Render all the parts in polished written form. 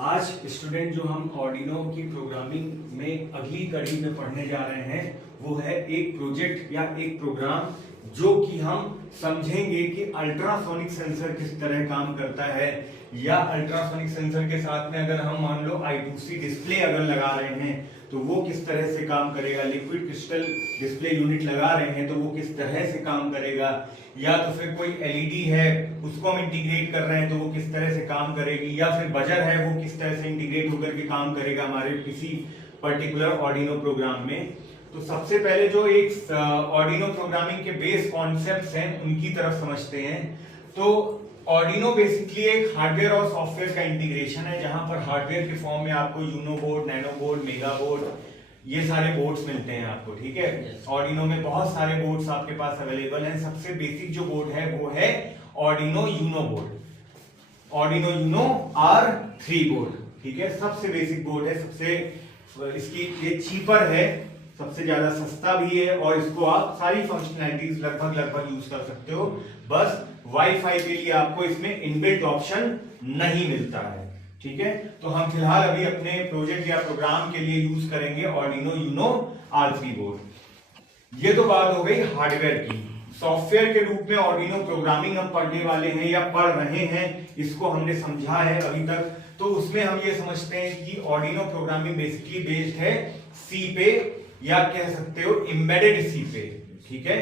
आज स्टूडेंट जो हम ऑर्डिनो की प्रोग्रामिंग में अगली कड़ी में पढ़ने जा रहे हैं वो है एक प्रोजेक्ट या एक प्रोग्राम जो कि हम समझेंगे कि अल्ट्रासोनिक सेंसर किस तरह काम करता है, या अल्ट्रासोनिक सेंसर के साथ में अगर हम मान लो I2C डिस्प्ले अगर लगा रहे हैं तो वो किस तरह से काम करेगा, लिक्विड क्रिस्टल डिस्प्ले यूनिट लगा रहे हैं तो वो किस तरह से काम करेगा, या तो फिर कोई एलईडी है उसको हम इंटीग्रेट कर रहे हैं तो वो किस तरह से काम करेगी, या फिर बजर है वो किस तरह से इंटीग्रेट होकर के काम करेगा हमारे किसी पर्टिकुलर ऑर्डिनो प्रोग्राम में। तो सबसे पहले जो एक ऑर्डिनो प्रोग्रामिंग के बेस कॉन्सेप्ट्स हैं उनकी तरफ समझते हैं। तो ऑर्डिनो बेसिकली एक हार्डवेयर और सॉफ्टवेयर का इंटीग्रेशन है, जहां पर हार्डवेयर के फॉर्म में आपको Uno board, Nano board, Mega board, ये सारे बोर्ड्स मिलते हैं आपको, ठीक है। ऑर्डिनो में बहुत सारे बोर्ड्स आपके पास अवेलेबल हैं। सबसे बेसिक जो बोर्ड है वो है Arduino Uno board, Arduino Uno R3 board, ठीक है। सबसे बेसिक बोर्ड है, सबसे इसकी ये चीपर है, सबसे ज्यादा सस्ता भी है और इसको आप सारी फंक्शनैलिटीज लगभग यूज कर सकते हो। बस वाईफाई के लिए आपको इसमें इनबिल्ट ऑप्शन नहीं मिलता है, ठीक है। तो हम फिलहाल अभी अपने प्रोजेक्ट या प्रोग्राम के लिए यूज करेंगे ऑर्डिनो यूनो R3 बोर्ड। ये तो बात हो गई हार्डवेयर की। सॉफ्टवेयर के रूप में ऑर्डिनो प्रोग्रामिंग हम पढ़ने वाले हैं या पढ़ रहे हैं, इसको हमने समझा है अभी तक। तो उसमें हम ये समझते हैं कि ऑर्डिनो प्रोग्रामिंग बेसिकली बेस्ड है सी पे, या कह सकते हो एम्बेडेड सी पे, ठीक है।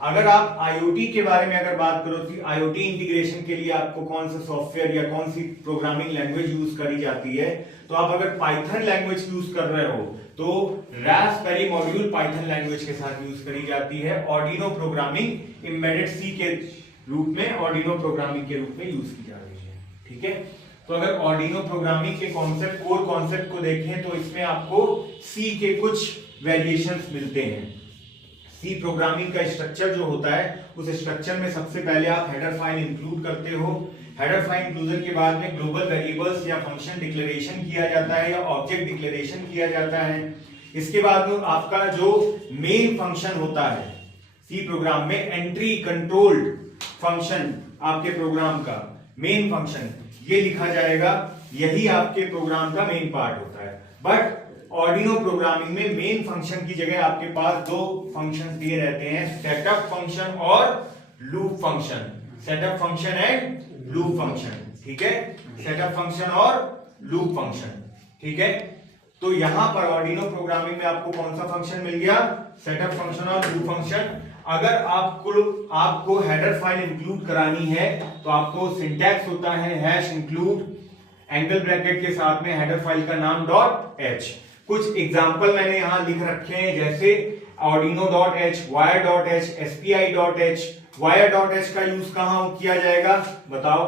अगर आप आईओटी के बारे में अगर बात करो तो आईओटी इंटीग्रेशन के लिए आपको कौन सा सॉफ्टवेयर या कौन सी प्रोग्रामिंग लैंग्वेज यूज करी जाती है, तो आप अगर पाइथन लैंग्वेज यूज कर रहे हो तो रास्पबेरी मॉड्यूल पाइथन लैंग्वेज के साथ यूज करी जाती है। ऑर्डिनो प्रोग्रामिंग एम्बेडेड सी के रूप में, ऑर्डिनो प्रोग्रामिंग के रूप में यूज की जा रही है, ठीक है। तो अगर ऑर्डिनो प्रोग्रामिंग के कॉन्सेप्ट, कोर कॉन्सेप्ट को देखें तो इसमें आपको सी के कुछ वेरिएशंस मिलते हैं। सी प्रोग्रामिंग का स्ट्रक्चर जो होता है उस स्ट्रक्चर में सबसे पहले आप हेडर फाइल इंक्लूड करते हो। हेडर फाइल इंक्लूजन के बाद में ग्लोबल वेरिएबल्स या फंक्शन डिक्लेरेशन किया जाता है या ऑब्जेक्ट डिक्लेरेशन किया जाता है। इसके बाद में आपका जो मेन फंक्शन होता है सी प्रोग्राम में, एंट्री कंट्रोल्ड फंक्शन, आपके प्रोग्राम का मेन फंक्शन ये लिखा जाएगा, यही आपके प्रोग्राम का मेन पार्ट होता है। बट ऑर्डिनो प्रोग्रामिंग में मेन फंक्शन की जगह आपके पास दो फंक्शंस दिए रहते हैं, सेटअप फंक्शन और loop function. Setup function and loop function, ठीक है। सेटअप फंक्शन और लूप फंक्शन, ठीक है। तो यहां पर ऑर्डिनो प्रोग्रामिंग में आपको कौन सा फंक्शन मिल गया, सेटअप फंक्शन और लूप फंक्शन। अगर आपको हेडर फाइल इंक्लूड करानी है तो आपको सिंटैक्स होता है हैश इंक्लूड एंगल ब्रैकेट के साथ में हेडर फाइल का नाम .h। कुछ एग्जांपल मैंने यहां लिख रखे हैं, जैसे ordino.h, wire.h, spi.h। wire.h का यूज कहां किया जाएगा बताओ,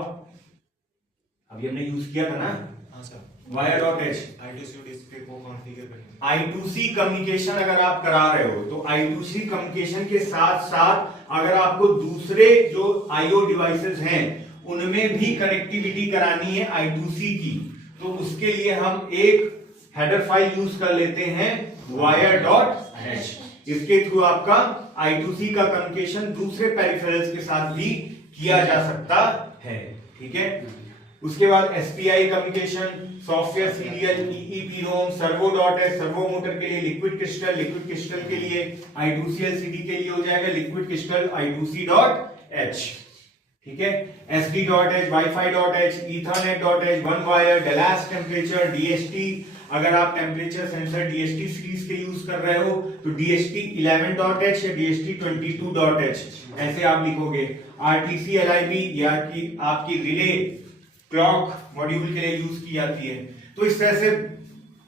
अभी हमने यूज किया था ना। हाँ सर, wire.h I2C डिस्प्ले को कॉन्फ़िगर करेंगे। I2C कम्युनिकेशन अगर आप करा रहे हो तो I2C कम्युनिकेशन के साथ साथ अगर आपको दूसरे जो IO डिवाइसेस हैं उनमें भी कनेक्टिविटी करानी है I2C की, तो उसके लिए हम एक हेडर फाइल यूज कर लेते हैं wire.h। इसके थ्रू आपका I2C का कम्युनिकेशन दूसरे पेरिफेरल्स के साथ भी किया जा सकता है, ठीक है। उसके बाद SPI communication, software serial, EEPROM, servo.h, servo motor के लिए लिक्विड क्रिस्टल के लिए I2C LCD के लिए हो जाएगा लिक्विड क्रिस्टल I2C.h, ठीक है। SD.h, Wi-Fi.h, Ethernet.h, one wire, Dallas temperature, DHT। अगर आप टेम्परेचर सेंसर DHT सीरीज के यूज कर रहे हो तो DHT 11.h या DHT 22.h ऐसे आप लिखोगे। RTC LIB या कि आपकी रिले क्लॉक मॉड्यूल के लिए यूज की जाती है। तो इस तरह से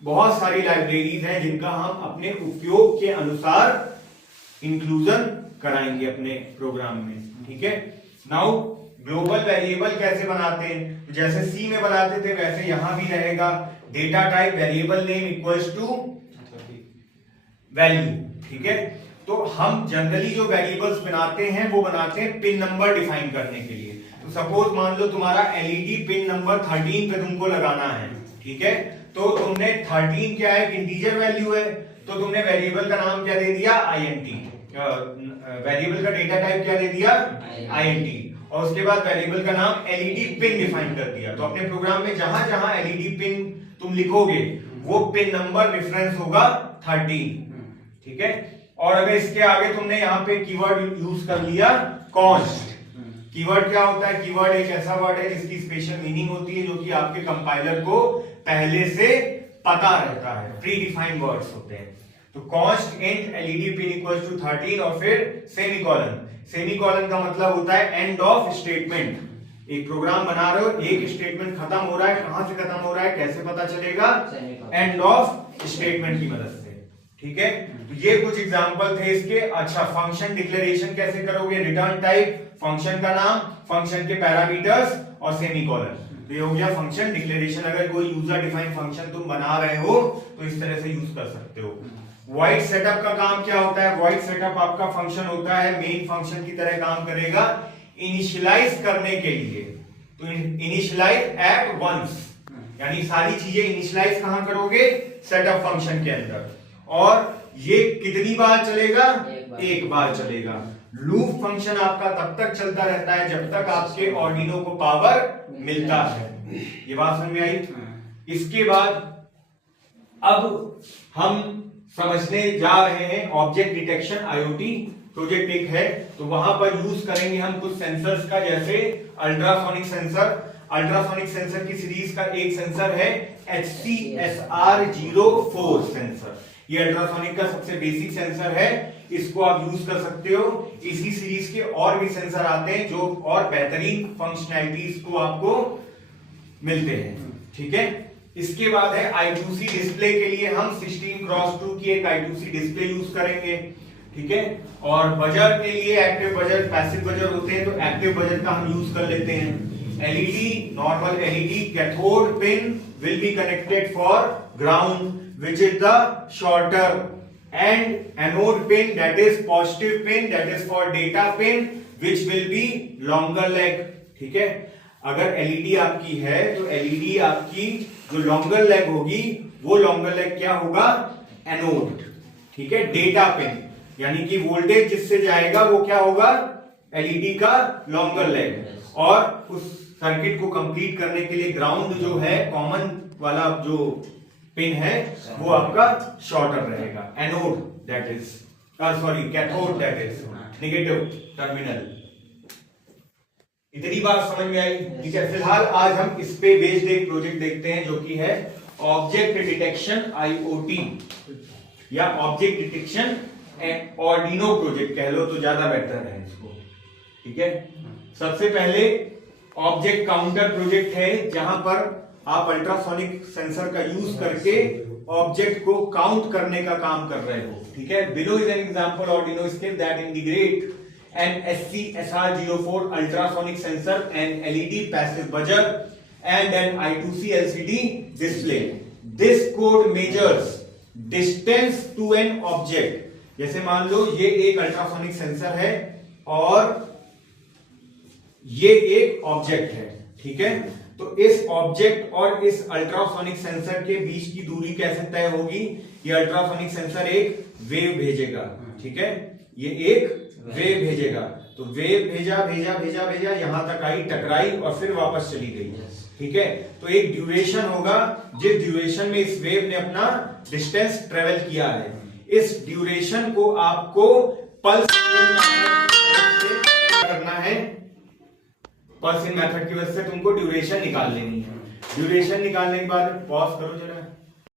बहुत सारी लाइब्रेरीज हैं जिनका हम अपने उपयोग के अनुसार इंक्लूजन कराएंगे अपने प्रोग्राम में, ठीक है। नाउ ग्लोबल वेरिएबल कैसे बनाते हैं, तो जैसे सी में बनाते थे वैसे यहां भी रहेगा। Data type variable name equals to value, ठीक है। तो हम जनरली जो वेरिएबल्स बनाते हैं वो बनाते हैं पिन नंबर डिफाइन करने के लिए। तो सपोज मान लो तुम्हारा एलईडी पिन नंबर 13 पे तुमको लगाना है, ठीक है। तो तुमने 13 क्या है, इंटीजर वैल्यू है, तो तुमने वेरिएबल का नाम क्या दे दिया, int। वेरिएबल का डेटा टाइप क्या दे दिया, int। और उसके बाद वेरिएबल का नाम एलईडी पिन डिफाइन कर दिया। तो अपने प्रोग्राम में जहां जहां एलईडी पिन तुम लिखोगे वो पिन नंबर रेफरेंस होगा 13, ठीक है। और अगर इसके आगे तुमने यहाँ पे कीवर्ड यूज कर लिया कॉन्स्ट। कीवर्ड क्या होता है? कीवर्ड एक ऐसा वर्ड है जिसकी स्पेशल मीनिंग होती है, जो कि आपके कंपाइलर को पहले से पता रहता है, प्री डिफाइंड वर्ड्स होते हैं। तो const int LED pin equals to 13 और फिर सेमीकोलन। सेमीकोलन का मतलब होता है एंड ऑफ स्टेटमेंट। एक प्रोग्राम बना रहे हो, एक स्टेटमेंट खत्म हो रहा है, कहां से खत्म हो रहा है, कैसे पता चलेगा? एंड ऑफ स्टेटमेंट की मदद से, ठीक है। तो ये कुछ एग्जांपल थे इसके। अच्छा, फंक्शन डिक्लेरेशन कैसे करोगे? रिटर्न टाइप, फंक्शन का नाम, फंक्शन के पैरामीटर्स और सेमीकोलन। तो ये हो गया फंक्शन डिक्लेरेशन। अगर कोई यूजर डिफाइंड फंक्शन तुम बना रहे हो तो इस तरह से यूज कर सकते हो। वॉइड सेटअप का काम क्या होता है? वॉइड सेटअप आपका फंक्शन होता है, मेन फंक्शन की तरह काम करेगा इनिशियलाइज करने के लिए। तो इनिशियलाइज एट वंस, यानी सारी चीजें इनिशियलाइज कहां करोगे? सेटअप फंक्शन के अंदर। और ये कितनी बार चलेगा? एक बार चलेगा। लूप फंक्शन आपका तब तक चलता रहता है जब तक आपके ऑर्डिनो को पावर मिलता है। ये बात समझ में आई? इसके बाद अब हम समझने जा रहे हैं ऑब्जेक्ट डिटेक्शन आईओटी प्रोजेक्ट एक है, तो वहां पर यूज करेंगे हम कुछ सेंसर्स का, जैसे अल्ट्रासोनिक सेंसर। अल्ट्रासोनिक सेंसर की सीरीज का एक सेंसर है HCSR04 सेंसर। ये अल्ट्रासोनिक का सबसे बेसिक सेंसर है, इसको आप यूज कर सकते हो। इसी सीरीज के और भी सेंसर आते हैं जो और बेहतरीन फंक्शनैलिटीज को आपको मिलते हैं, ठीक है। इसके बाद है I2C डिस्प्ले के लिए हम 16x2 की एक I2C डिस्प्ले यूज करेंगे, ठीक है। और बजर के लिए एक्टिव बजर, पैसिव बजर होते हैं, तो एक्टिव बजर का हम यूज कर लेते हैं। LED, normal LED cathode pin will be connected for ground which is the shorter, and anode pin that is positive pin that is for data pin which will be longer leg, ठीक है। अगर LED आपकी है तो LED आपकी जो longer leg होगी वो लॉन्गर लेग क्या होगा? एनोड, ठीक है। डेटा पिन यानी कि वोल्टेज जिससे जाएगा वो क्या होगा? एलईडी का लॉन्गर लेग। और उस सर्किट को कंप्लीट करने के लिए ग्राउंड जो है, कॉमन वाला जो पिन है, वो आपका शॉर्टर रहेगा। Anode that is, sorry cathode that is negative terminal. इतनी बात समझ में आई, ठीक है। फिलहाल आज हम इस पे बेस्ड एक प्रोजेक्ट देखते हैं जो कि है ऑब्जेक्ट डिटेक्शन आईओटी या ऑब्जेक्ट डिटेक्शन ऑर्डिनो प्रोजेक्ट कह लो तो ज्यादा बेहतर है इसको, ठीक है। सबसे पहले ऑब्जेक्ट काउंटर प्रोजेक्ट है जहां पर आप अल्ट्रासोनिक सेंसर का यूज करके ऑब्जेक्ट को काउंट करने का काम कर रहे हो, ठीक है। Below is an example Arduino skill that integrate an SCSR04 ultrasonic sensor, an LED passive buzzer and an I2C LCD display. This code measures distance to an object. जैसे मान लो ये एक अल्ट्रासोनिक सेंसर है और ये एक ऑब्जेक्ट है, ठीक है। तो इस ऑब्जेक्ट और इस अल्ट्रासोनिक सेंसर के बीच की दूरी कैसे तय होगी? ये अल्ट्रासोनिक सेंसर एक वेव भेजेगा, ठीक है। ये एक वेव भेजेगा, तो वेव भेजा भेजा भेजा भेजा यहां तक आई, टकराई और फिर वापस चली गई, ठीक है। तो एक ड्यूरेशन होगा जिस ड्यूरेशन में इस वेव ने अपना डिस्टेंस ट्रेवल किया है। इस ड्यूरेशन को आपको पल्स करना है। पल्स इन मेथड की वजह से तुमको ड्यूरेशन निकाल लेनी है। ड्यूरेशन निकालने के बाद पॉज करो जरा।